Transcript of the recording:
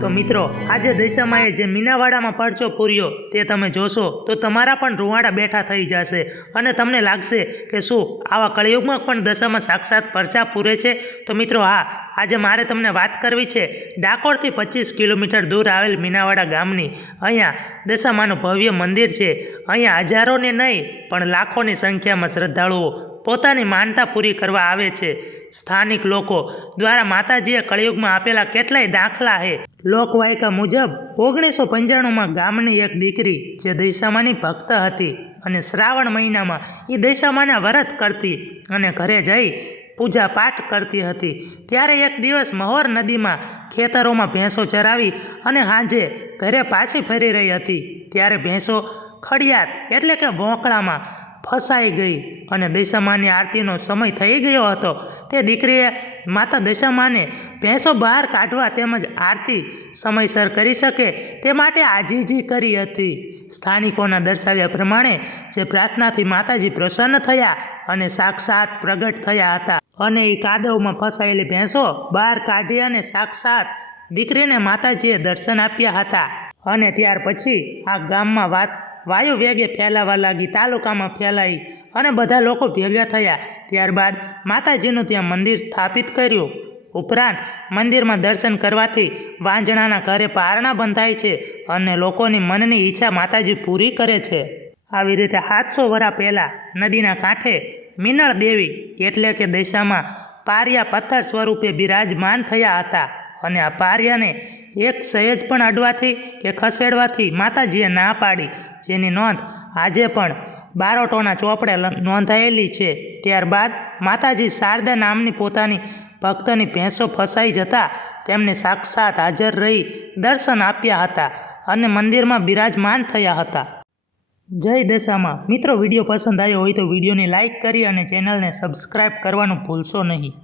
તો મિત્રો, આજે દશામાએ જે મીનાવાડામાં પરચો પૂર્યો, તે તમે જોશો, તો તમારા પણ રૂવાડા બેઠા થઈ જશે. અને તમને લાગશે કે શું, આવા કળિયુગમાં પણ દશામાં સાક્ષાત પરચા પૂરે છે? તો મિત્રો, હા, આજે મારે તમને વાત કરવી છે. ડાકોરથી પચીસ કિલોમીટર દૂર આવેલ મીનાવાડા ગામની. અહીંયા દશામાનું ભવ્ય મંદિર છે. અહીંયા હજારોને નહીં, પણ લાખોની સંખ્યામાં શ્રદ્ધાળુઓ પોતાની માનતા પૂરી કરવા આવે છે. સ્થાનિક લોકો દ્વારા માતાજીએ કળિયુગમાં આપેલા કેટલાય દાખલા છે. લોકવાયકા મુજબ, ઓગણીસો પંચાણુંમાં ગામની એક દીકરી, જે દૈસામાની ભક્ત હતી અને શ્રાવણ મહિનામાં એ દૈસામાના વ્રત કરતી અને ઘરે જઈ પૂજા પાઠ કરતી હતી. ત્યારે એક દિવસ મહોર નદીમાં ખેતરોમાં ભેંસો ચરાવી અને સાંજે ઘરે પાછી ફરી રહી હતી. ત્યારે ભેંસો ખડિયાત એટલે કે ભોંકળામાં ફસાઈ ગઈ અને દશામાની આરતીનો સમય થઈ ગયો હતો. તે દીકરીએ માતા દશામાને ભેંસો બહાર કાઢવા તેમજ આરતી સમયસર કરી શકે તે માટે આજીજી કરી હતી. સ્થાનિકોના દર્શાવ્યા પ્રમાણે જે પ્રાર્થનાથી માતાજી પ્રસન્ન થયા અને સાક્ષાત પ્રગટ થયા હતા. અને એ કાદવમાં ફસાયેલી ભેંસો બહાર કાઢી અને સાક્ષાત દીકરીને માતાજીએ દર્શન આપ્યા હતા. અને ત્યાર પછી આ ગામમાં વાત વાયુ વેગે ફેલાવા લાગી, તાલુકામાં ફેલાઈ અને બધા લોકો ભેગા થયા. ત્યારબાદ માતાજીનું ત્યાં મંદિર સ્થાપિત કર્યું. ઉપરાંત મંદિરમાં દર્શન કરવાથી વાંજણાના ઘરે પારણા બંધાય છે અને લોકોની મનની ઈચ્છા માતાજી પૂરી કરે છે. આવી રીતે સાતસો વરા પહેલાં નદીના કાંઠે મિનળ દેવી એટલે કે દશામાં પારિયા પથ્થર સ્વરૂપે બિરાજમાન થયા હતા અને આ પારિયાને એક સહેજ પણ અડવાથી કે ખસેડવાથી માતાજીએ ના પાડી. જેની નોંધ આજે પણ બારોટોના ચોપડે નોંધાયેલી છે. ત્યારબાદ માતાજી શારદા નામની પોતાની ભક્તની ભેંસો ફસાઈ જતા તેમને સાક્ષાત હાજર રહી દર્શન આપ્યા હતા અને મંદિરમાં બિરાજમાન થયા હતા. જય દશામાં. મિત્રો, વીડિયો પસંદ આવ્યો હોય તો વિડીયોને લાઇક કરી અને ચેનલને સબસ્ક્રાઈબ કરવાનું ભૂલશો નહીં.